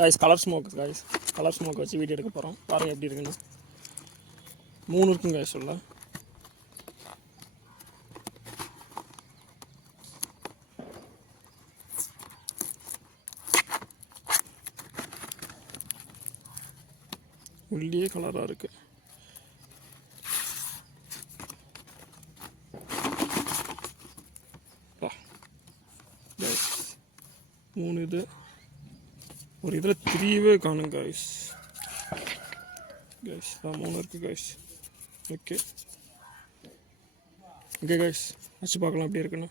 Guys colour smoke guys, colour smoke வச்சு video எடுக்க போகிறோம். பாருங்கள் எப்படி இருக்குன்னு. 3 இருக்குங்க காய்ஸ் சொல்ல. உள்ளே கலராக இருக்குது. மூணு இது ஒரு இதில் 3வே காணும் காய்ஸ். கைஸ் 3 இருக்குது கைஸ். ஓகே ஓகே கைஸ், வச்சு பார்க்கலாம் எப்படி இருக்குன்னு.